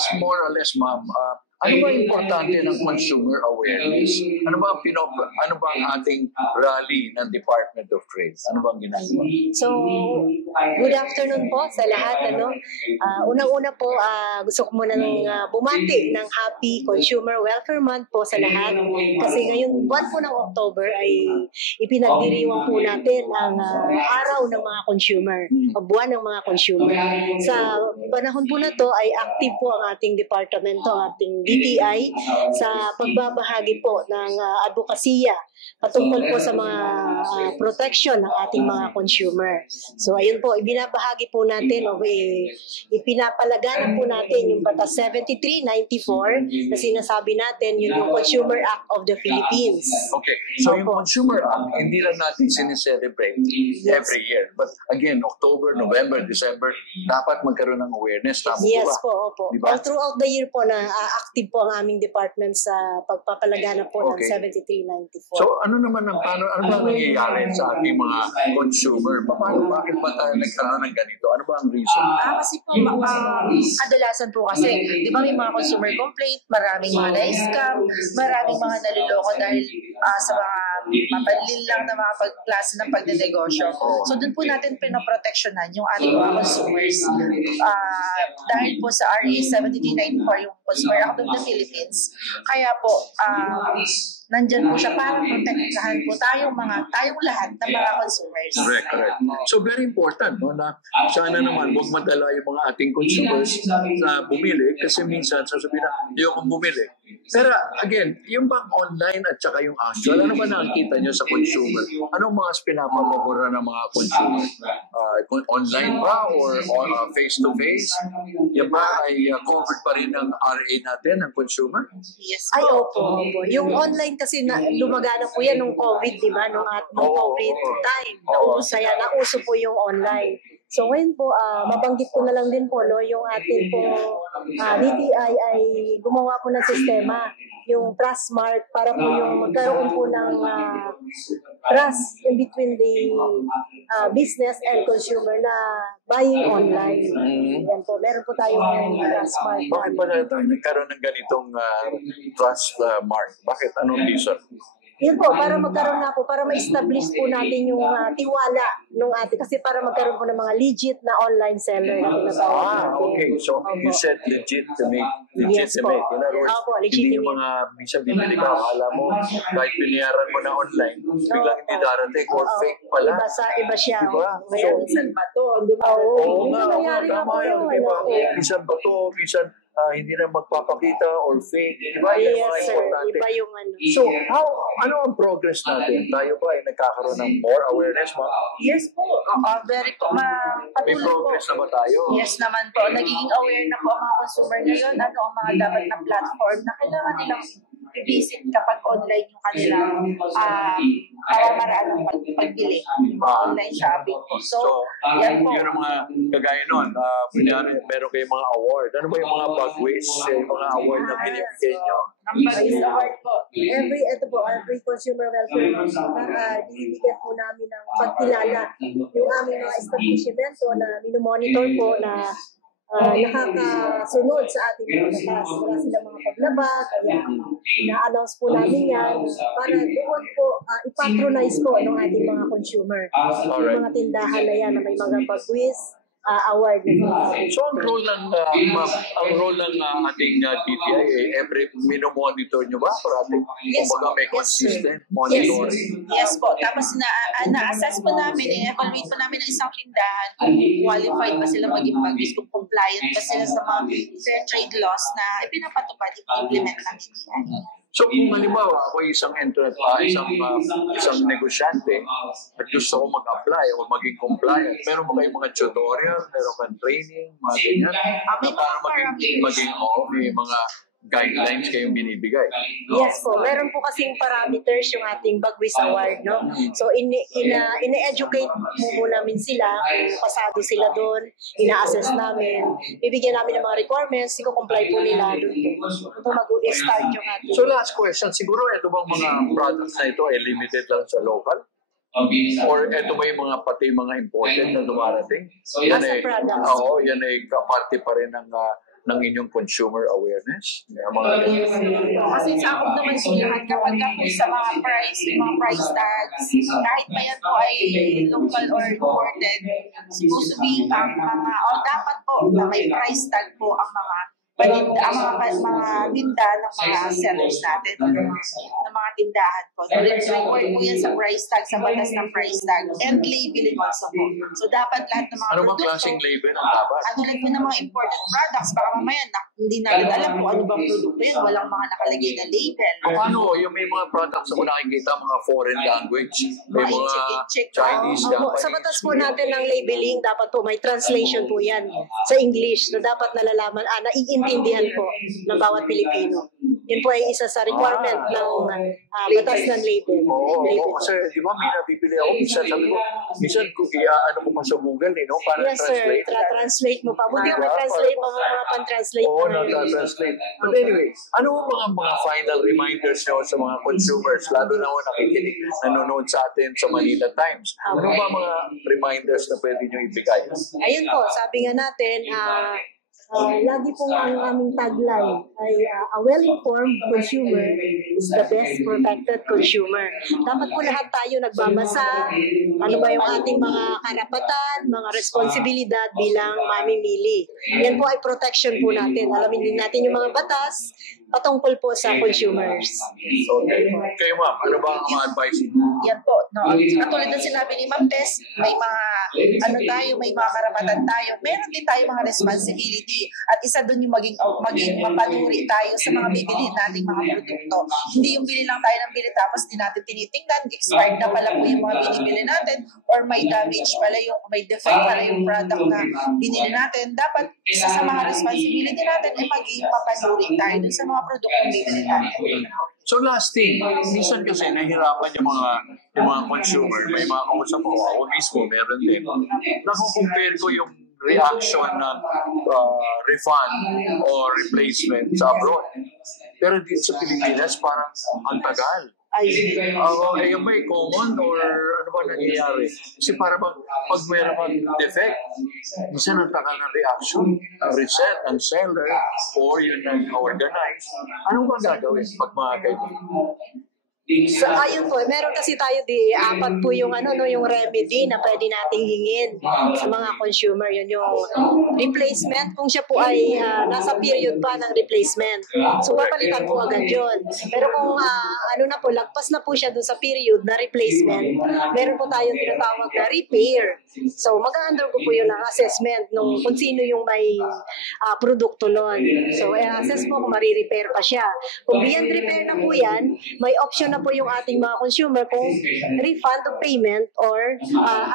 ask more or less, ma'am, ano ba importante ng consumer awareness? Ano ba ang ating rally ng Department of Trade? Ano ba ang ginagawa? So, good afternoon po sa lahat. Unang-una po, gusto ko munang bumati ng Happy Consumer Welfare Month po sa lahat. Kasi ngayon, buwan po ng October ay ipinagdiriwang po natin ang araw ng mga consumer, o buwan ng mga consumer. Sa panahon po na to ay active po ang ating departamento, ang ating DTI sa pagbabahagi po ng advokasya patungkol po sa mga protection ng ating mga consumer. So ayun po, ibinabahagi po natin o ipinapalaganap po natin yung Batas 7394 na sinasabi natin yun yung Consumer Act of the Philippines. Okay, so yung Consumer Act, hindi lang natin sineselebrate every year. But again, October, November, December, dapat magkaroon ng awareness. Tama yes po ba? po, opo. Diba? All throughout the year po na active po ang aming department sa pagpapalaganap po ng 7394. So ano naman ano ba nangyayari sa ating mga consumer? Bakit ba tayo nagkaroon ng ganito? Ano ba ang reason? Kasi po, kadalasan po kasi, di ba may mga consumer complaint, maraming mga na-scam, maraming mga naliloko dahil sa mga mapanlil lang na mga klase ng pagnenegosyo. So doon po natin pinoproteksyonan yung ating mga consumers. Dahil po sa RA 7394, yung Consumer Act of the Philippines, kaya po, nandyan po siya para protektahan po tayong lahat ng mga consumers. Correct. So very important na sana naman huwag madala yung mga ating consumers na bumili kasi minsan sasabihin na yung bumili. Pero again, yung bang online at saka yung actual, ano ba nakikita nyo sa consumer? Anong mga pinapamukura ng mga consumer? Online ba or face-to-face? Yan ba ay covered pa rin ng RA natin, ng consumer? Yes. Ay, opo. Yung online kasi lumagana po yan nung COVID, di ba? Nung COVID time. Nauso po yung online. So ngayon po, mabanggit ko na lang din po, no, yung ating po DTI ay gumawa po ng sistema, yung Trustmark, para po yung magkaroon po ng trust in between the business and consumer na buying online. Yan po, meron po tayong Trustmark. Bakit ba nagkaroon ng ganitong Trustmark? Bakit? Anong reason? Yun po, para magkaroon na po, para ma-establish po natin yung tiwala nung ating, kasi para magkaroon po ng mga legit na online seller na tinatawag. Okay. So, you said legitimate. Yes po. In other words, hindi yung mga minsan bibili ka, akala mo, kahit biniyaran mo na online, biglang hindi darating or fake pala. Iba siya. Diba? Minsan ba to? Oo nga, tama yun. Minsan ba to, minsan hindi na magpapakita or fake. Diba? Yes, Yung mga sir. importante. Iba yung ano. So, ano ang progress natin? Tayo ba ay nagkakaroon ng more awareness, ma'am? Yes po. Very po. May progress na ba tayo? Yes naman po. Nagiging aware na po ang mga consumer ngayon ano ang mga dapat na platform na kailangan nilang i-visit kapag online yung kanilang pamamaraan ng pagbili, online shopping po. So, yan po. Yun ang mga kagaya nun. Meron kayong mga award. Ano ba yung mga bagways, yung mga award na binibigay nyo? Ang Bagwis Award po. Every consumer welfare binibigyan po namin ng pagkilala yung aming mga establishmento na minomonitor po na nakakasunod sa ating mga batas. Wala silang mga paglabag, kaya na-announce po namin yan para doon po ipatronize po ng ating mga consumer. Yung mga tindahan na yan na may mga bagwis, award. So ang role ng ating DTI every minomonitor nyo ba para ating kumbaga may consistent monitoring? Yes po. Tapos na-assess po namin, i-evaluate po namin ang isang tindahan kung qualified ba sila maging bagwis, kung compliant ba sila sa mga fair trade laws na ipinapatupad, i-implement ng DTI. So kung halimbawa ako isang isang negosyante at gusto ko mag-apply o maging compliant, meron ba kayong mga tutorial, meron kang training, mga ganyan, para maging may mga guidelines kayong binibigay? Yes po, meron po kasing parameters yung ating Bagwis Award, no? So ine-educate mo namin sila, kung pasado sila doon, ina-assess namin, bibigyan namin ng mga requirements, i-comply po nila doon po mag-start yung ating. So last question, siguro ito bang mga products na ito ay limited lang sa local? Or ito ba yung mga imported na dumarating? As a product. Oo, yan ay parte pa rin ng ng inyong consumer awareness? Mga Kasi sakop naman po lahat kapag ka po sa mga price tags, kahit ba yan po ay local or imported, supposed to be ang mga, o dapat po na may price tag po ang mga tinda ng mga sellers natin, ng mga tindahan po. So, required po yan sa price tag, sa batas ng price tag, and labeling also po. So, dapat lahat ng mga ano bang produkto, klaseng label ang dapat? tulad po ng mga imported products, baka mamaya hindi natin alam kung ano bang produkto yun, walang mga nakalagay na label. Paano yung may mga products ako nakikita, mga foreign language, may mga Chinese companies. Sa batas po natin ng labeling, dapat po may translation po yan sa English na dapat nalalaman, naiintindihan po ng bawat Pilipino. Yun po ay isa sa requirement ng batas ng label. Oo, kasi di ba may nabibili ako, minsan sabi ko, minsan ano ko pa sa Google, no? Para Yes, sir. translate. Translate mo pa. Buti yung translate mo, mga pan-translate Oo, na-translate. But anyway, ano mga final reminders nyo sa mga consumers, lalo na kung nakikinig, nanonood sa atin sa Manila Times? Ano ba mga reminders na pwede nyo ibigay? Ayun po, sabi nga natin, lagi po ang aming tagline ay a well-informed consumer is the best protected consumer. Dapat po lahat tayo nagbabasa, ano ba yung ating mga karapatan, mga responsibilidad bilang mamimili. Yan po ay protection po natin. Alamin din natin yung mga batas patungkol po sa consumers. So, kayo ma'am, ano ba ang mga advice? Yan po, no. Katulad ng sinabi ni Ma'am Tess, may mga may mga karapatan tayo. Meron din tayo mga responsibility. At isa doon yung maging mapanuri tayo sa mga bibilihin nating mga produkto. Hindi yung bili lang tayo ng bili tapos di natin tinitingnan, expired na pala po yung mga binibili natin or may damage pala may defect pala yung product na binili natin. Dapat isa sa mga responsibility natin ay maging mapanuri tayo dun sa mga produktong bibili natin. So last thing, minsan kasi nahihirapan yung mga consumer, may mga kausap ko, ako mismo meron din. Nakukompare ko yung reaction ng refund or replacement sa abroad. Pero dito sa Pilipinas, parang ang tagal. Yung ba common or ano ba nangyayari? Kasi para pag mayroon mang defect, minsan ang tagal ng reaction, ang reset, ang seller, or yun ang organize. Ano ba gagawin pag mga ganyan? So, ayun po, meron kasi tayo apat po yung yung remedy na pwede nating hingin sa mga consumer. Yun yung replacement, kung siya po ay nasa period pa ng replacement. So, papalitan po agad yun. Pero kung lagpas na po siya dun sa period na replacement, meron po tayong tinatawag na repair. So, mag-undergo po yun ng assessment kung sino yung may produkto nun. So, assess mo kung marirepair pa siya. Kung beyond repair na po yan, may option na po yung ating mga consumer kung refund of payment or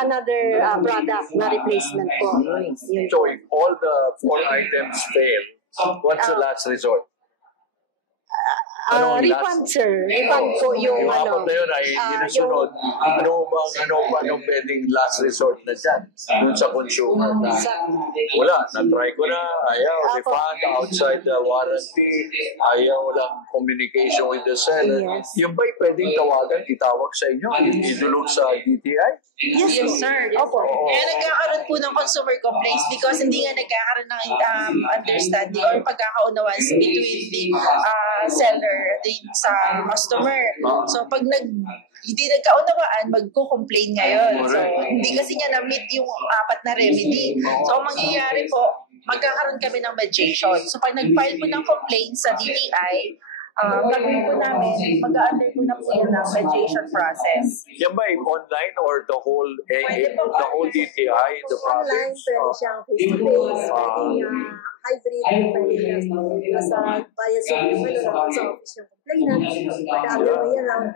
another product na replacement po. Yun. So if all the 4 items fail, what's the last resort? Refund, sir. Refund po yung apat na yun ay sinusunod. Anong pwedeng last resort na dyan? Doon sa consumer na wala, na-try ko na, ayaw, refund, outside the warranty, ayaw lang communication with the seller. Yes. Yung ba'y pwedeng tawagan, itawag sa inyo, idulog sa DTI? Yes, sir. Opo. Kaya nagkakaroon po ng consumer complaints because hindi nga nagkakaroon ng understanding or pagkakaunawaan between the seller sa customer. So, pag hindi nagkaunawaan, magko-complain ngayon. So, hindi kasi niya na-meet yung apat na remedy. So, ang mangyayari po, magkakaroon kami ng mediation. So, pag nag-file po ng complaint sa DTI, gagawin po namin, mag-undergo na po yun ng mediation process. Yan ba online or the whole DTI, the online, province? pwede siyang face-to-face, pwede hybrid, pwede nasa via Zoom, sa office yung complainant, pwede other way around.